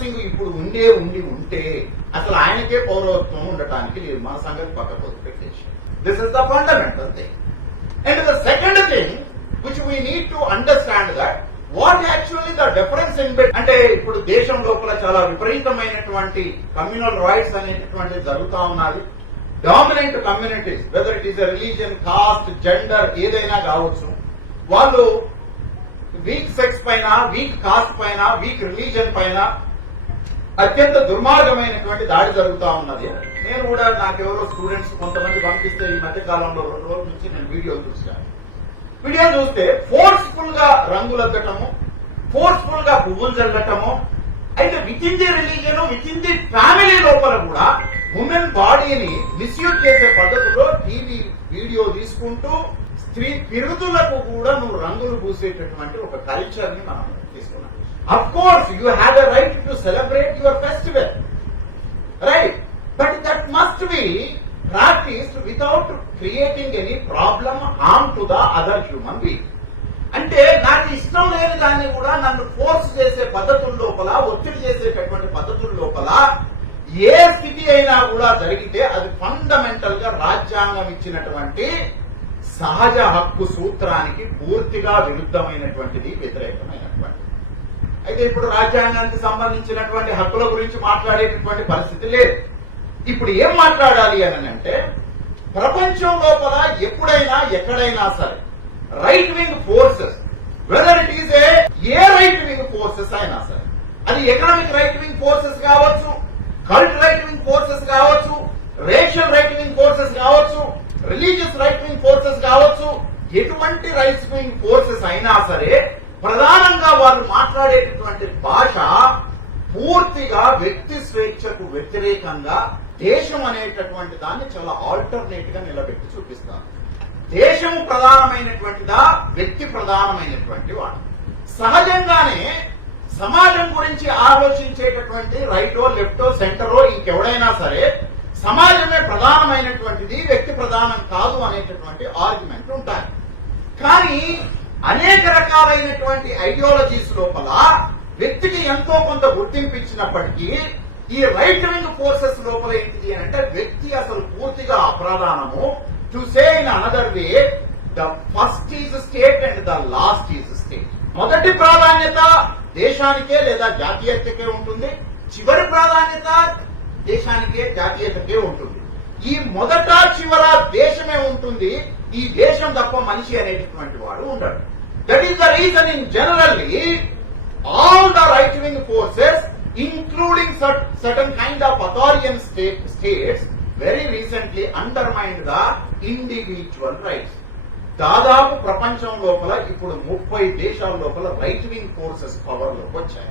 సింగ్ ఇప్పుడు ఉండే ఉండి ఉంటే అసలు ఆయనకే పౌరవత్వం ఉండటానికి లేదు. మన సంగతి పక్కకు పెట్టేసి. This is the fundamental thing and the second thing which we need to understand that what actually the difference in bit అంటే ఇప్పుడు దేశం లోపల చాలా విపరీతమైనటువంటి కమ్యూనల్ రైట్స్ అనేటటువంటిది జరుగుతా ఉన్నది. Dominant communities whether it is religion caste gender ఏదైనా కావచ్చు. వాళ్ళు వీక్ సెక్స్ పైన వీక్ కాస్ట్ పైన వీక్ రిలీజన్ పైన అత్యంత దుర్మార్గమైనటువంటి దాడి జరుగుతా ఉన్నది. నేను కూడా నాకెవరో స్టూడెంట్స్ కొంతమంది పంపిస్తే ఈ మధ్య కాలంలో రెండు రోజుల నుంచి నేను వీడియో చూశాను వీడియో చూస్తే ఫోర్స్ఫుల్గా రంగులద్దటము ఫోర్స్ఫుల్గా పువ్వులు చల్లటము అయితే within the religion within the family లోపల కూడా ఉమెన్ బాడీని మిస్యూజ్ చేసే పద్ధతిలో టీవీ వీడియో తీసుకుంటూ స్త్రీ పిరుదులకు కూడా నువ్వు రంగులు పూసేటటువంటి ఒక కల్చర్ని మనం తీసుకున్నాం. Of course you have a right to celebrate your festival right but that must be practised without creating any problem harm to the other human being అంటే నాకు ఇష్టం లేని దాన్ని కూడా నన్ను ఫోర్స్ చేసే పద్ధతుల లోపల ఒత్తిడి చేసేటటువంటి పద్ధతుల లోపల ఏ స్థితి అయినా కూడా జరిగితే అది ఫండమెంటల్గా రాజ్యాంగం ఇచ్చినటువంటి సహజ హక్కు సూత్రానికి పూర్తిగా విరుద్ధమైనటువంటిది వ్యతిరేకమైనటువంటిది. అయితే ఇప్పుడు రాజ్యాంగానికి సంబంధించినటువంటి హక్కుల గురించి మాట్లాడేటటువంటి పరిస్థితి లేదు. ఇప్పుడు ఏం మాట్లాడాలి అని అంటే ప్రపంచం లోపల ఎప్పుడైనా ఎక్కడైనా సరే right wing forces whether it is a a right wing forces అయినా సరే అది ఎకనామిక్ రైట్ వింగ్ ఫోర్సెస్ కావచ్చు కల్ట్ రైట్ వింగ్ ఫోర్సెస్ కావచ్చు రేషియల్ రైట్ వింగ్ ఫోర్సెస్ కావచ్చు రిలీజియస్ రైట్ వింగ్ ఫోర్సెస్ కావచ్చు ఎటువంటి రైట్స్ వింగ్ ఫోర్సెస్ అయినా సరే ప్రధానంగా వారు మాట్లాడేటటువంటి భాష పూర్తిగా వ్యక్తి స్వేచ్ఛకు వ్యతిరేకంగా దేశం అనేటటువంటి దాన్ని చాలా ఆల్టర్నేట్గా నిలబెట్టి చూపిస్తారు. దేశం ప్రధానమైనటువంటిదా? వ్యక్తి ప్రధానమైనటువంటి వాడు. సహజంగానే సమాజం గురించి ఆలోచించేటటువంటి రైటో లెఫ్టో సెంటరో ఇంకెవడైనా సరే సమాజమే ప్రధానమైనటువంటిది ప్రధానం కాదు అనేటటువంటి ఆర్గ్యుమెంట్ ఉంటాయి. కానీ అనేక రకాలైనటువంటి ఐడియాలజీస్ లోపల వ్యక్తికి ఎంతో కొంత గుర్తింపు ఇచ్చినప్పటికీ ఈ రైట్ వింగ్ ఫోర్సెస్ లోపల ఏంటిది అని అంటే వ్యక్తి అసలు పూర్తిగా అప్రధానము. To say in another way the first is state and the last is state మొదటి ప్రాధాన్యత దేశానికే లేదా జాతీయతకే ఉంటుంది. చివరి ప్రాధాన్యత దేశానికే జాతీయతకే ఉంటుంది. ఈ మొదట చివర దేశమే ఉంటుంది ఈ దేశం తప్ప మనిషి అనేటటువంటి వాడు ఉండడు. That is the reason in generally all the right wing forces including certain kind of authoritarian state states very recently undermine the individual rights దాదాపు ప్రపంచం లోపల ఇప్పుడు ముప్పై దేశాల లోపల రైట్ వింగ్ ఫోర్సెస్ పవర్లోకి వచ్చాయి.